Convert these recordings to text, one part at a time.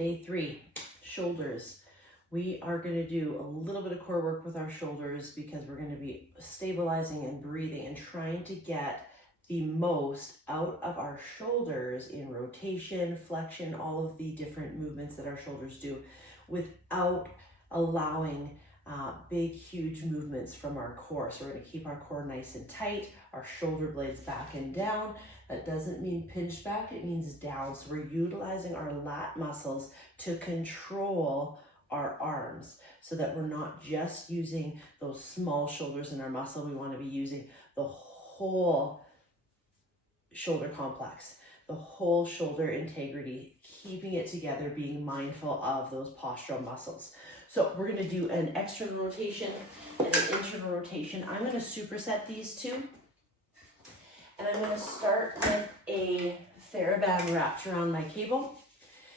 Day 3, shoulders. We are going to do a little bit of core work with our shoulders because we're going to be stabilizing and breathing and trying to get the most out of our shoulders in rotation, flexion, all of the different movements that our shoulders do without allowing big, huge movements from our core. So we're going to keep our core nice and tight, our shoulder blades back and down. That doesn't mean pinched back, it means down. So we're utilizing our lat muscles to control our arms so that we're not just using those small shoulders in our muscle. We want to be using the whole shoulder complex, the whole shoulder integrity, keeping it together, being mindful of those postural muscles. So we're going to do an external rotation and an internal rotation. I'm going to superset these two. And I'm going to start with a TheraBand wrapped around my cable.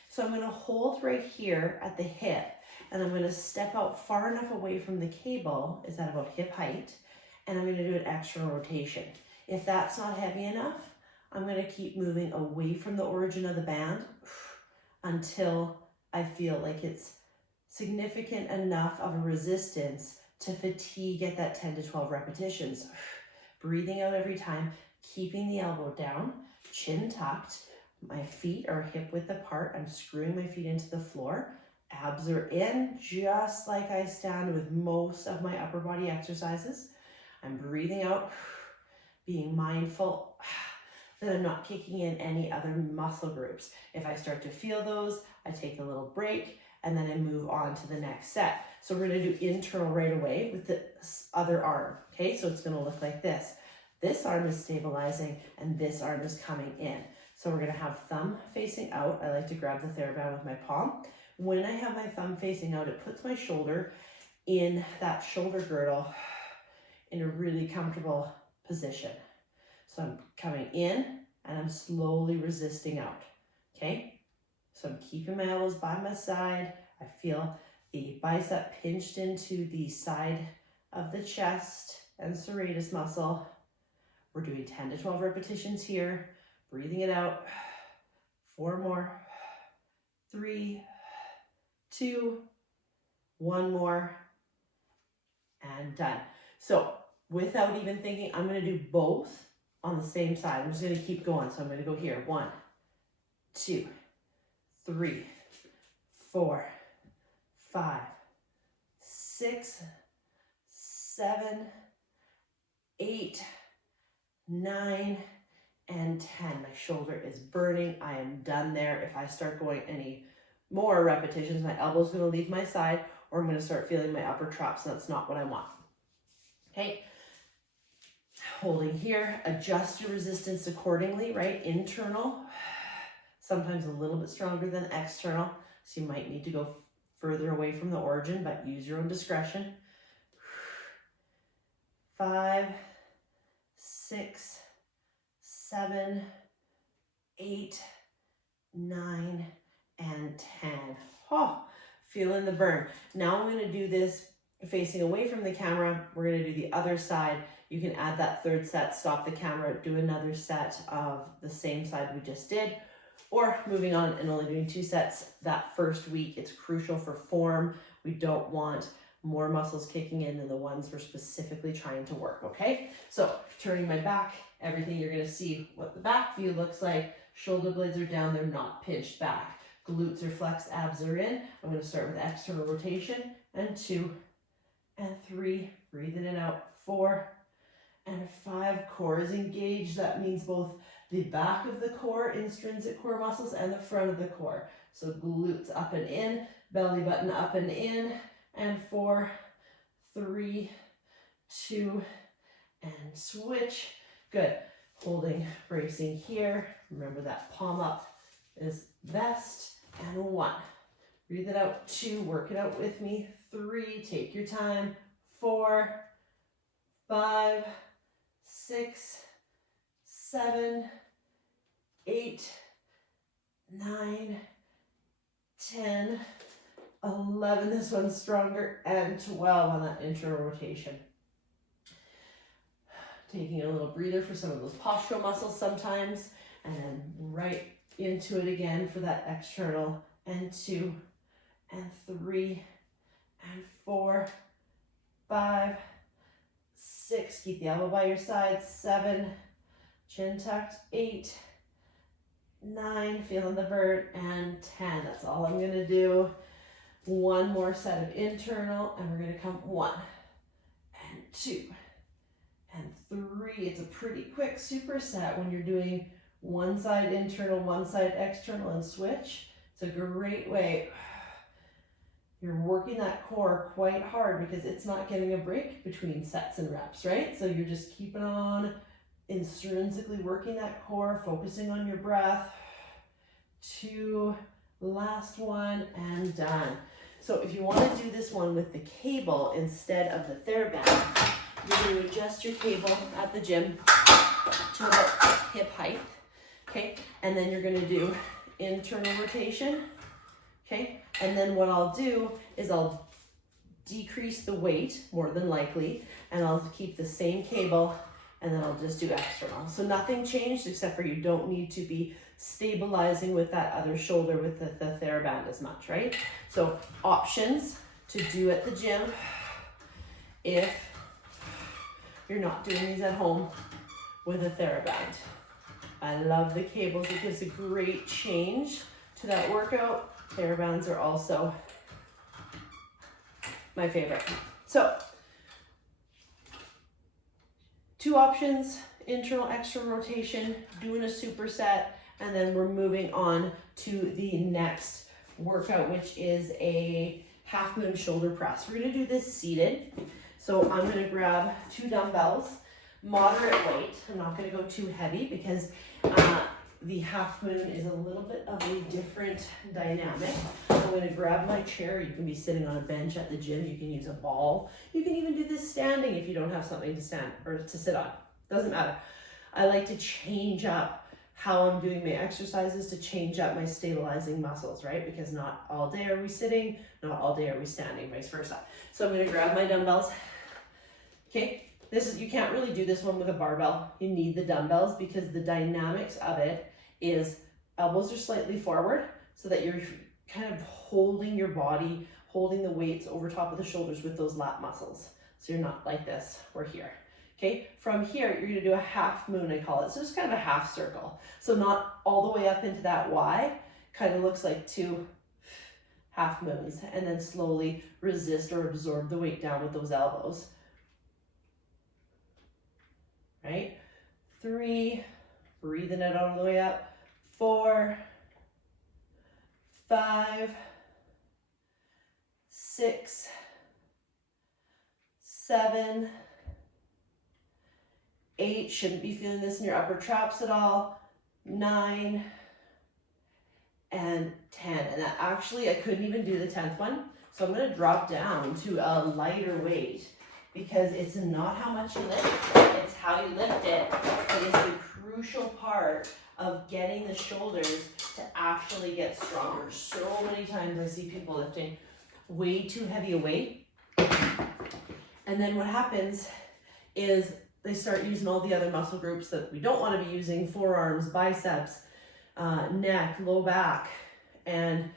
So I'm going to hold right here at the hip, and I'm going to step out far enough away from the cable, is at about hip height, and I'm going to do an external rotation. If that's not heavy enough, I'm going to keep moving away from the origin of the band until I feel like it's significant enough of a resistance to fatigue at that 10 to 12 repetitions. Breathing out every time, keeping the elbow down, chin tucked, my feet are hip width apart. I'm screwing my feet into the floor. Abs are in, just like I stand with most of my upper body exercises. I'm breathing out, being mindful that I'm not kicking in any other muscle groups. If I start to feel those, I take a little break and then I move on to the next set. So we're going to do internal right away with the other arm. Okay, so it's going to look like this. This arm is stabilizing and this arm is coming in. So we're going to have thumb facing out. I like to grab the TheraBand with my palm. When I have my thumb facing out, it puts my shoulder in that shoulder girdle in a really comfortable position. So I'm coming in and I'm slowly resisting out. Okay, so I'm keeping my elbows by my side. I feel the bicep pinched into the side of the chest and serratus muscle. We're doing 10 to 12 repetitions here, breathing it out. 4 more, 3, 2, 1 more, and done. So without even thinking, I'm going to do both on the same side. I'm just going to keep going. So I'm going to go here. 1, 2, 3, 4, 5, 6, 7, 8, 9, and 10. My shoulder is burning. I am done there. If I start going any more repetitions, my elbow's going to leave my side, or I'm going to start feeling my upper traps, and that's not what I want. Okay, holding here, adjust your resistance accordingly, right? Internal, sometimes a little bit stronger than external, so you might need to go further away from the origin, but use your own discretion. 5, 6, 7, 8, 9, and 10. Oh, feeling the burn. Now I'm going to do this facing away from the camera. We're going to do the other side. You can add that third set, stop the camera, do another set of the same side we just did, or moving on and only doing 2 sets that first week. It's crucial for form. We don't want more muscles kicking in than the ones we're specifically trying to work, okay? So turning my back, everything, you're gonna see what the back view looks like. Shoulder blades are down, they're not pinched back. Glutes are flexed, abs are in. I'm gonna start with external rotation, and 2, and 3, breathing it out, 4, and 5. Core is engaged. That means both the back of the core, intrinsic core muscles, and the front of the core. So glutes up and in, belly button up and in, and 4, 3, 2, and switch. Good. Holding, bracing here. Remember that palm up is best. And 1. Breathe it out. 2. Work it out with me. 3. Take your time. 4, 5, 6, 7, 8, 9, 10, 11, this one's stronger, and 12 on that internal rotation. Taking a little breather for some of those postural muscles sometimes, and then right into it again for that external and 2 and 3 and 4, 5, 6. Keep the elbow by your side. 7, chin tucked. 8, 9, feeling the burn, and 10. That's all I'm gonna do. One more set of internal, and we're gonna come 1 and 2 and 3. It's a pretty quick superset when you're doing one side internal, one side external, and switch. It's a great way. You're working that core quite hard because it's not getting a break between sets and reps, right? So you're just keeping on intrinsically working that core, focusing on your breath. 2, last one, and done. So if you want to do this one with the cable instead of the TheraBand, you're going to adjust your cable at the gym to about hip height, okay? And then you're going to do internal rotation, okay? And then what I'll do is I'll decrease the weight, more than likely, and I'll keep the same cable, and then I'll just do external. So nothing changed except for you don't need to be stabilizing with that other shoulder with the TheraBand as much, right? So options to do at the gym if you're not doing these at home with a TheraBand. I love the cables. It gives a great change to that workout. TheraBands are also my favorite. So 2 options, internal, external rotation, doing a superset, and then we're moving on to the next workout, which is a half moon shoulder press. We're gonna do this seated. So I'm gonna grab 2 dumbbells, moderate weight. I'm not gonna go too heavy because the half moon is a little bit of a different dynamic. I'm gonna grab my chair. You can be sitting on a bench at the gym. You can use a ball. You can even do this standing if you don't have something to stand or to sit on. Doesn't matter. I like to change up how I'm doing my exercises to change up my stabilizing muscles, right? Because not all day are we sitting, not all day are we standing, vice versa. So I'm gonna grab my dumbbells. Okay, you can't really do this one with a barbell. You need the dumbbells because the dynamics of it is elbows are slightly forward so that you're kind of holding your body, holding the weights over top of the shoulders with those lat muscles. So you're not like this, we're here. Okay, from here, you're gonna do a half moon, I call it. So it's kind of a half circle. So not all the way up into that Y, kind of looks like 2 half moons, and then slowly resist or absorb the weight down with those elbows. Right? 3, breathing it all the way up. 4, 5, 6, 7, 8, shouldn't be feeling this in your upper traps at all. 9, and 10. And that actually, I couldn't even do the 10th one. So I'm gonna drop down to a lighter weight because it's not how much you lift, it's how you lift it. It is the crucial part of getting the shoulders to actually get stronger. So many times I see people lifting way too heavy a weight. And then what happens is they start using all the other muscle groups that we don't want to be using, forearms, biceps, neck, low back, and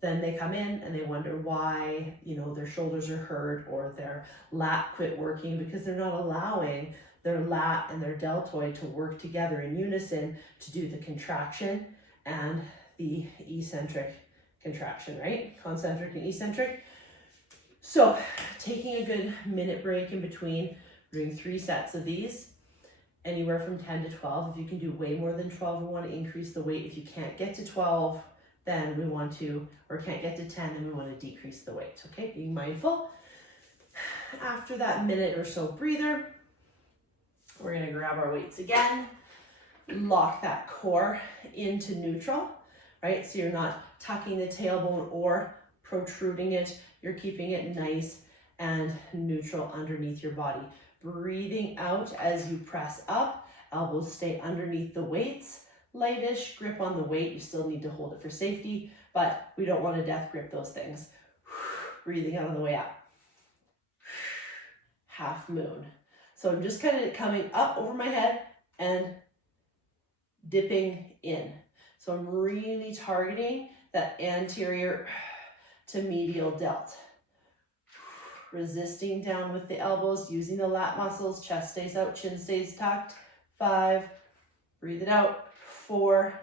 then they come in and they wonder why, their shoulders are hurt or their lat quit working because they're not allowing their lat and their deltoid to work together in unison to do the contraction and the eccentric contraction, right? Concentric and eccentric. So taking a good minute break in between, doing 3 sets of these, anywhere from 10 to 12. If you can do way more than 12, we want to increase the weight. If you can't get to 12, then we want to, or can't get to 10, then we want to decrease the weight, okay? Being mindful. After that minute or so breather, we're gonna grab our weights again, lock that core into neutral, right? So you're not tucking the tailbone or protruding it, you're keeping it nice and neutral underneath your body. Breathing out as you press up, elbows stay underneath the weights, lightish grip on the weight. You still need to hold it for safety, but we don't want to death grip those things. Breathing out on the way up. Half moon. So I'm just kind of coming up over my head and dipping in. So I'm really targeting that anterior to medial delt. Resisting down with the elbows, using the lat muscles, chest stays out, chin stays tucked. 5, breathe it out. 4,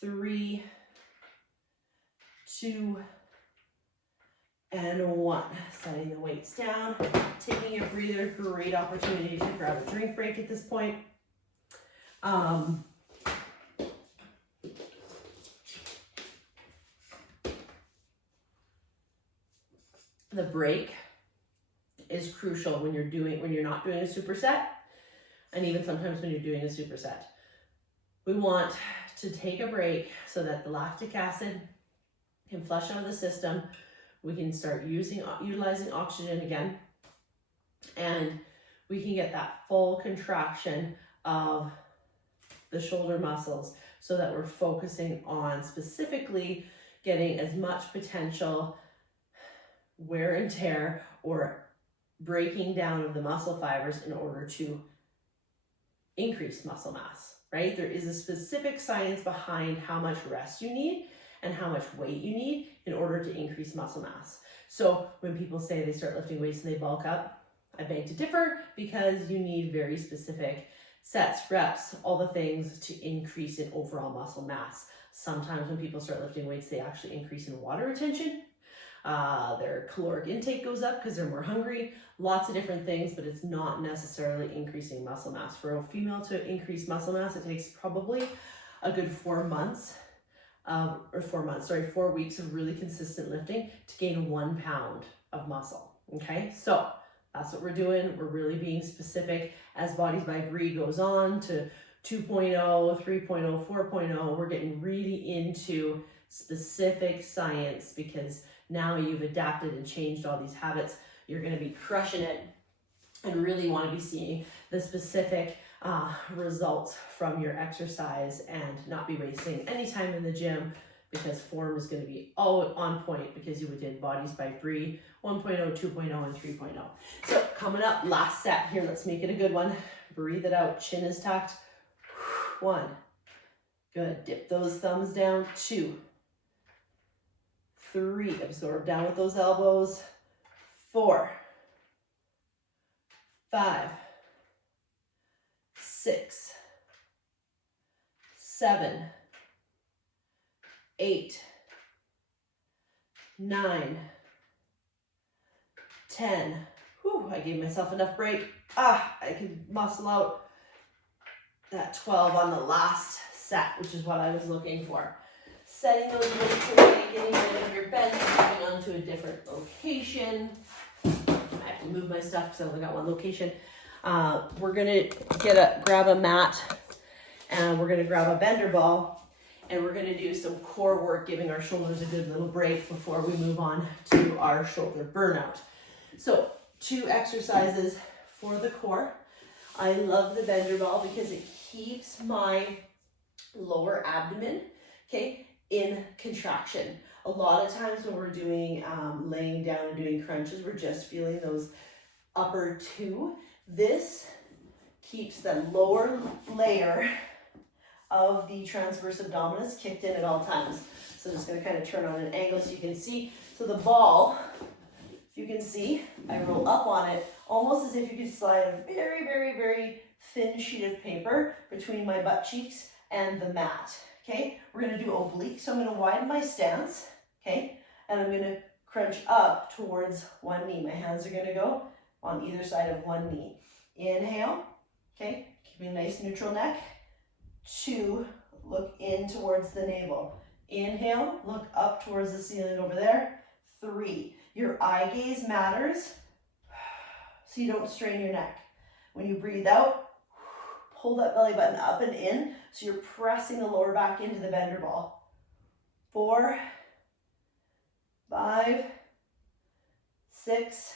3, 2, and 1. Setting the weights down, taking your breather. Great opportunity to grab a drink break at this point. The break is crucial when you're not doing a superset, and even sometimes when you're doing a superset. We want to take a break so that the lactic acid can flush out of the system. We can start utilizing oxygen again, and we can get that full contraction of the shoulder muscles so that we're focusing on specifically getting as much potential wear and tear or breaking down of the muscle fibers in order to increase muscle mass, right? There is a specific science behind how much rest you need and how much weight you need in order to increase muscle mass. So when people say they start lifting weights and they bulk up, I beg to differ, because you need very specific sets, reps, all the things to increase in overall muscle mass. Sometimes when people start lifting weights, they actually increase in water retention. Their caloric intake goes up because they're more hungry, lots of different things, but it's not necessarily increasing muscle mass. For a female to increase muscle mass, it takes probably a good 4 weeks of really consistent lifting to gain 1 pound of muscle. Okay, so that's what we're doing. We're really being specific. As Bodies by Brie goes on to 2.0, 3.0, 4.0, we're getting really into specific science, because now you've adapted and changed all these habits. You're going to be crushing it and really want to be seeing the specific results from your exercise and not be wasting any time in the gym, because form is going to be all on point because you did Bodies by Brie 1.0, 2.0, and 3.0. So coming up, last set here. Let's make it a good one. Breathe it out. Chin is tucked. 1. Good. Dip those thumbs down. 2. 3, absorb down with those elbows. 4, 5, 6, 7, 8, 9, 10. Whew, I gave myself enough break. I could muscle out that 12 on the last set, which is what I was looking for. Setting those weights away, getting rid of your bench, moving on to a different location. I have to move my stuff because I only got one location. We're gonna grab a mat, and we're gonna grab a bender ball, and we're gonna do some core work, giving our shoulders a good little break before we move on to our shoulder burnout. So 2 exercises for the core. I love the bender ball because it keeps my lower abdomen, okay, in contraction. A lot of times when we're doing laying down and doing crunches, we're just feeling those upper 2. This keeps the lower layer of the transverse abdominis kicked in at all times. So I'm just going to kind of turn on an angle so you can see. So the ball, you can see, I roll up on it almost as if you could slide a very, very, very thin sheet of paper between my butt cheeks and the mat. Okay, we're going to do oblique, so I'm going to widen my stance, okay, and I'm going to crunch up towards one knee. My hands are going to go on either side of one knee. Inhale, okay, keeping a nice neutral neck. 2, look in towards the navel. Inhale, look up towards the ceiling over there. 3, your eye gaze matters so you don't strain your neck. When you breathe out, pull that belly button up and in, so you're pressing the lower back into the bender ball. 4, 5, 6,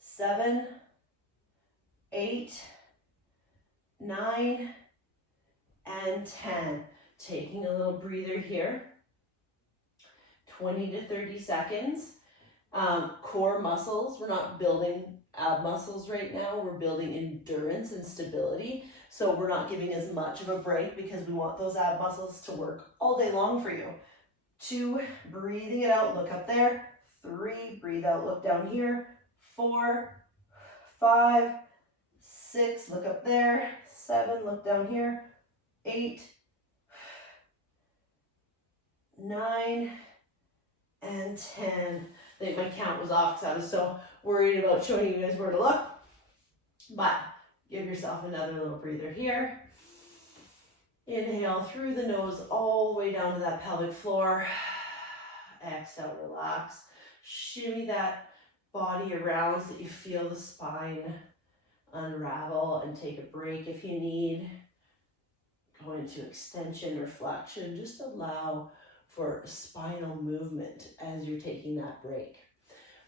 7, 8, 9, and 10. Taking a little breather here. 20 to 30 seconds. Core muscles, we're not building ab muscles right now. We're building endurance and stability. So we're not giving as much of a break because we want those ab muscles to work all day long for you. 2, breathing it out, look up there. 3, breathe out, look down here. 4, 5, 6, look up there. 7, look down here. 8, 9, and 10. I think my count was off because I was so worried about showing you guys where to look. But give yourself another little breather here. Inhale through the nose all the way down to that pelvic floor. Exhale, relax. Shimmy that body around so that you feel the spine unravel, and take a break if you need. Go into extension or flexion. Just allow for spinal movement as you're taking that break.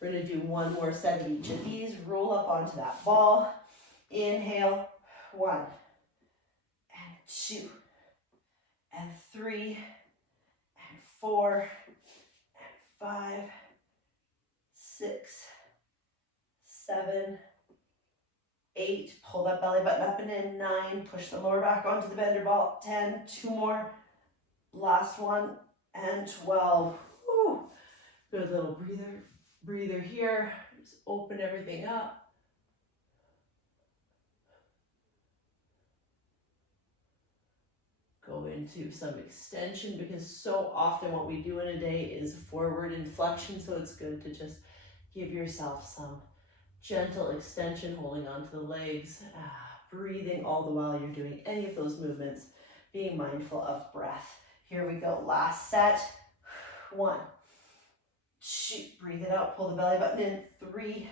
We're going to do one more set of each of these. Roll up onto that ball. Inhale, 1, and 2, and 3, and 4, and 5, 6, 7, 8. Pull that belly button up and in. 9. Push the lower back onto the bender ball. 10. 2 more. Last one. And 12. Woo. Good little breather here. Just open everything up. Go into some extension, because so often what we do in a day is forward inflection, so it's good to just give yourself some gentle extension, holding onto the legs, breathing all the while you're doing any of those movements, being mindful of breath. Here we go, last set. 1, 2, breathe it out, pull the belly button in. 3,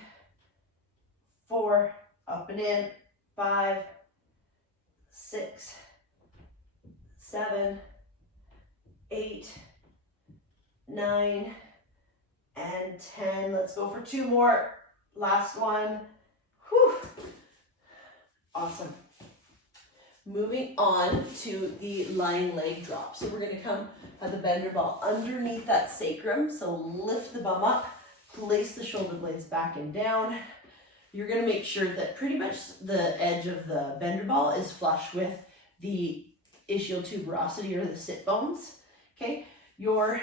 4, up and in. 5, 6, 7, 8, 9, and 10. Let's go for 2 more. Last one. Whew. Awesome. Moving on to the lying leg drop. So we're going to come at the bender ball underneath that sacrum. So lift the bum up, place the shoulder blades back and down. You're going to make sure that pretty much the edge of the bender ball is flush with the ischial tuberosity, or the sit bones. Okay, your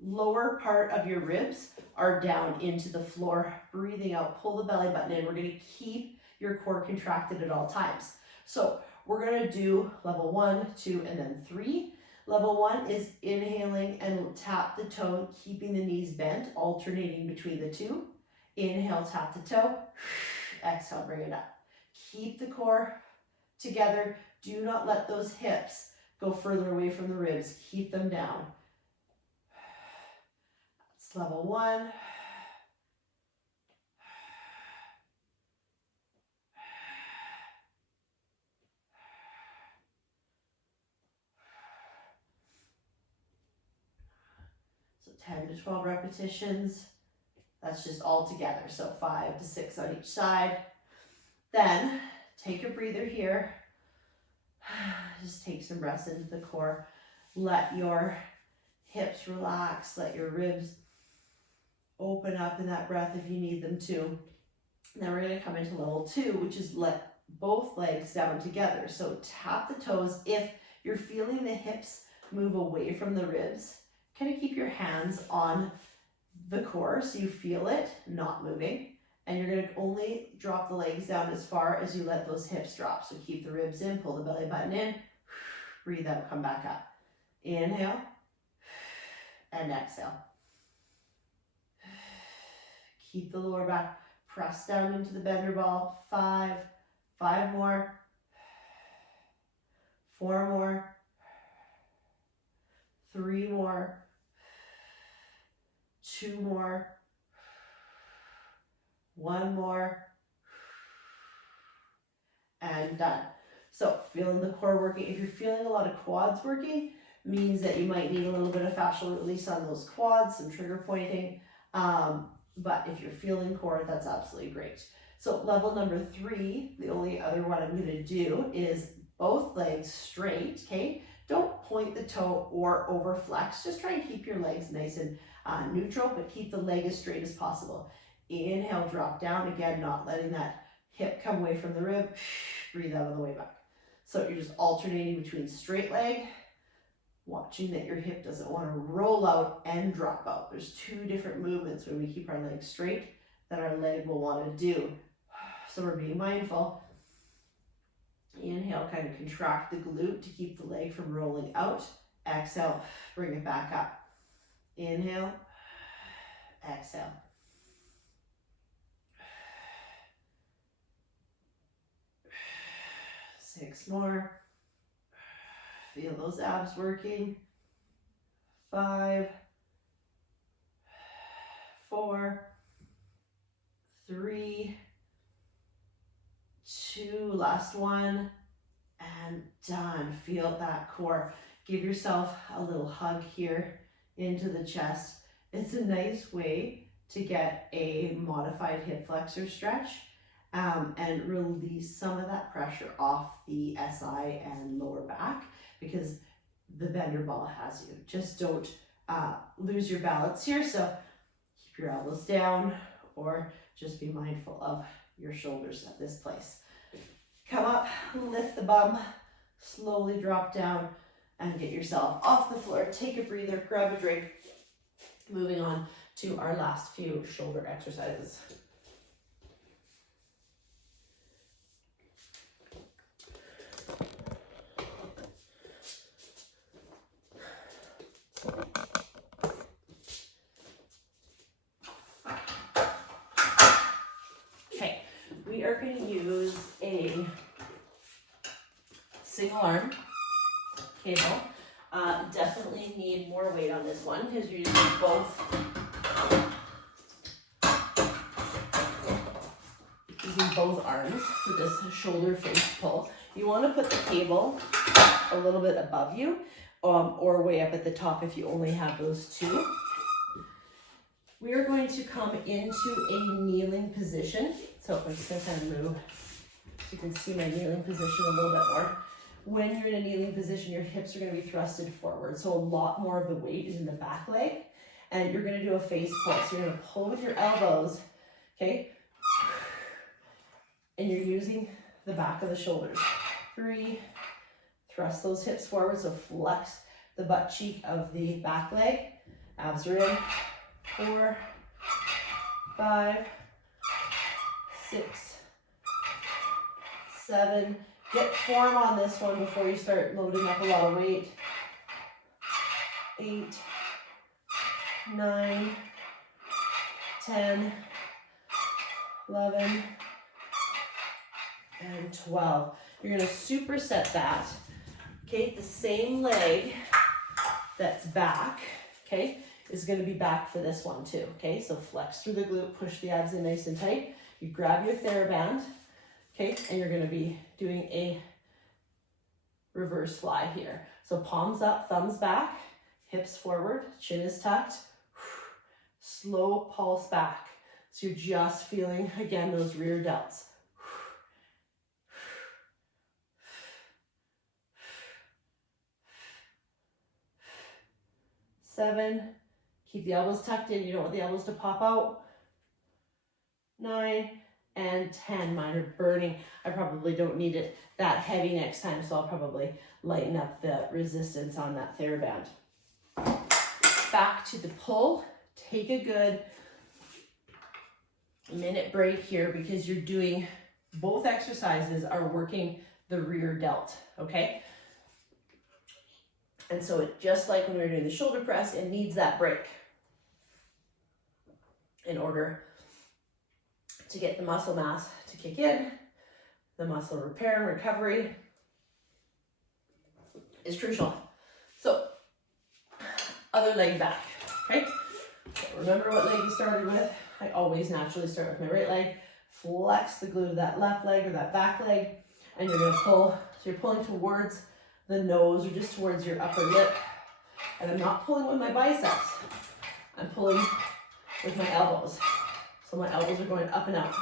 lower part of your ribs are down into the floor. Breathing out, pull the belly button in. We're going to keep your core contracted at all times. So we're going to do level 1, 2, and then 3. Level 1 is inhaling and tap the toe, keeping the knees bent, alternating between the two. Inhale, tap the toe. Exhale, bring it up. Keep the core together. Do not let those hips go further away from the ribs. Keep them down. It's level 1. So 10 to 12 repetitions. That's just all together. So 5 to 6 on each side. Then take a breather here. Just take some breaths into the core. Let your hips relax. Let your ribs open up in that breath if you need them to. Then we're going to come into level 2, which is let both legs down together. So tap the toes. If you're feeling the hips move away from the ribs, kind of keep your hands on the core so you feel it not moving. And you're going to only drop the legs down as far as you let those hips drop. So keep the ribs in, pull the belly button in, breathe out, come back up. Inhale and exhale. Keep the lower back pressed down into the bender ball. 5, 5 more, 4 more, 3 more, 2 more, 1 more, and done. So feeling the core working. If you're feeling a lot of quads working, means that you might need a little bit of fascial release on those quads, some trigger pointing. But if you're feeling core, that's absolutely great. So level number 3, the only other one I'm going to do is both legs straight, okay? Don't point the toe or over flex. Just try and keep your legs nice and neutral, but keep the leg as straight as possible. Inhale, drop down again, not letting that hip come away from the rib. Breathe out on the way back. So you're just alternating between straight leg, watching that your hip doesn't want to roll out and drop out. There's two different movements when we keep our leg straight that our leg will want to do. So we're being mindful. Inhale, kind of contract the glute to keep the leg from rolling out. Exhale, bring it back up. Inhale, exhale. Six more. Feel those abs working. 5, 4, 3, 2, last one, and done. Feel that core. Give yourself a little hug here into the chest. It's a nice way to get a modified hip flexor stretch and release some of that pressure off the SI and lower back, because the bender ball has you. Just don't lose your balance here. So keep your elbows down, or just be mindful of your shoulders at this place. Come up, lift the bum, slowly drop down, and get yourself off the floor. Take a breather, grab a drink. Moving on to our last few shoulder exercises. Okay, we are going to use a single arm cable. Definitely need more weight on this one because you're using both arms for this shoulder face pull. You want to put the cable a little bit above you, or way up at the top if you only have those two. We are going to come into a kneeling position. So I'm just going to kind of move so you can see my kneeling position a little bit more. When you're in a kneeling position, your hips are going to be thrusted forward. So a lot more of the weight is in the back leg. And you're going to do a face pull. So you're going to pull with your elbows, okay? And you're using the back of the shoulders. 3, thrust those hips forward. So flex the butt cheek of the back leg. Abs are in. 4, 5, 6, 7. Get form on this one before you start loading up a lot of weight. 8, 9, 10, 11, and 12. You're going to superset that. Okay, the same leg that's back, okay, is going to be back for this one too. Okay, so flex through the glute, push the abs in nice and tight. You grab your TheraBand, okay, and you're going to be doing a reverse fly here. So palms up, thumbs back, hips forward, chin is tucked, slow pulse back. So you're just feeling, again, those rear delts. 7, keep the elbows tucked in. You don't want the elbows to pop out. 9 and 10. Mine are burning. I probably don't need it that heavy next time, so I'll probably lighten up the resistance on that TheraBand. Back to the pull. Take a good minute break here because you're doing, both exercises are working the rear delt, okay? And so it, just like when we were doing the shoulder press, it needs that break in order to get the muscle mass to kick in. The muscle repair and recovery is crucial. So, other leg back, okay? So remember what leg you started with. I always naturally start with my right leg. Flex the glute of that left leg or that back leg, and you're gonna pull. So you're pulling towards the nose or just towards your upper lip. And I'm not pulling with my biceps. I'm pulling with my elbows. So my elbows are going up and out.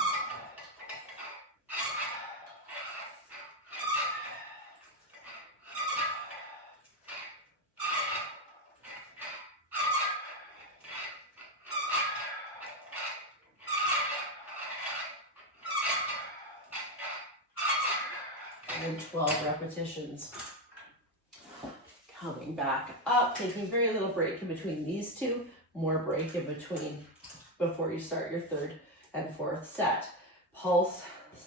and 12 repetitions. Coming back up, taking very little break in between these two, more break in between before you start your third and fourth set. Pulse,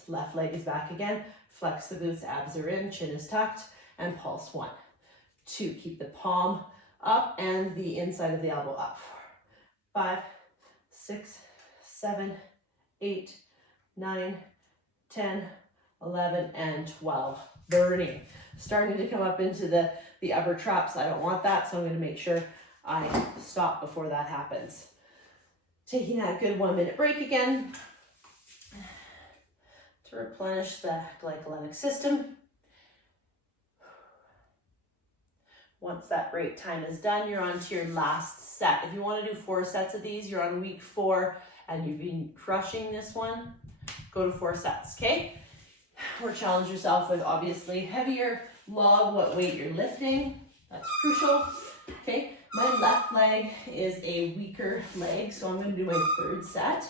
left leg is back again, flex the glutes, abs are in, chin is tucked, and pulse 1, 2, keep the palm up and the inside of the elbow up. 4, 5, 6, 7, 8, 9, 10, 11, and 12. Burning. Starting to come up into the upper traps. I don't want that, so I'm going to make sure I stop before that happens. Taking that good 1 minute break again to replenish the glycolytic system. Once that break time is done, you're on to your last set. If you want to do 4 sets of these, you're on week 4 and you've been crushing this one, go to 4 sets, okay? Or challenge yourself with obviously heavier, log what weight you're lifting. That's crucial, okay? My left leg is a weaker leg, so I'm going to do my 3rd set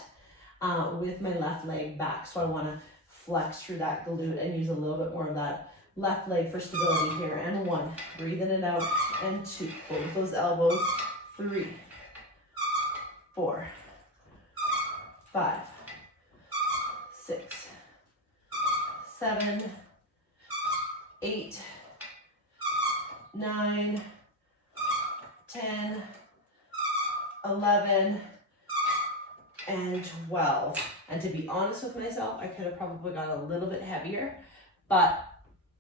with my left leg back. So I want to flex through that glute and use a little bit more of that left leg for stability here. And 1, breathing it out, and 2, both those elbows, 3, 4, 5, 6, 7, 8, 9, 10, 11, and 12. And to be honest with myself, I could have probably got a little bit heavier, but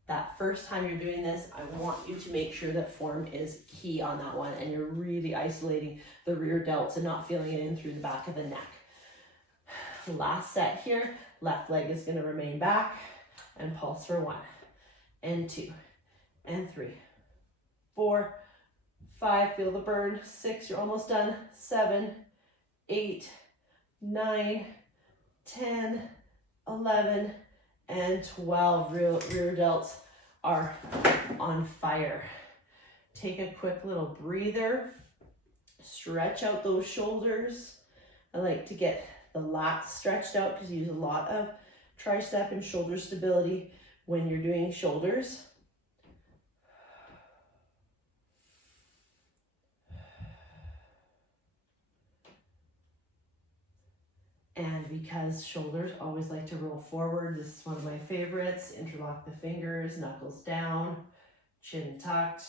that first time you're doing this, I want you to make sure that form is key on that one and you're really isolating the rear delts and not feeling it in through the back of the neck. Last set here, left leg is going to remain back and pulse for 1 and 2 and 3, 4, 5, feel the burn, 6, you're almost done, 7, 8, 9, 10, 11, and 12. Rear delts are on fire. Take a quick little breather, stretch out those shoulders. I like to get the lats stretched out because you use a lot of tricep and shoulder stability when you're doing shoulders. And because shoulders always like to roll forward, this is one of my favorites. Interlock the fingers, knuckles down, chin tucked.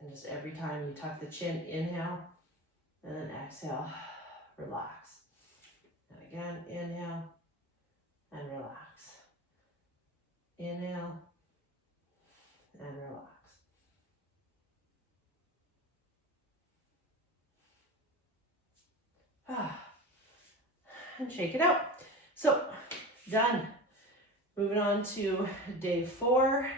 And just every time you tuck the chin, inhale, and then exhale, relax. And again, inhale, and relax. Inhale, and relax. And shake it out. So, done. Moving on to day 4.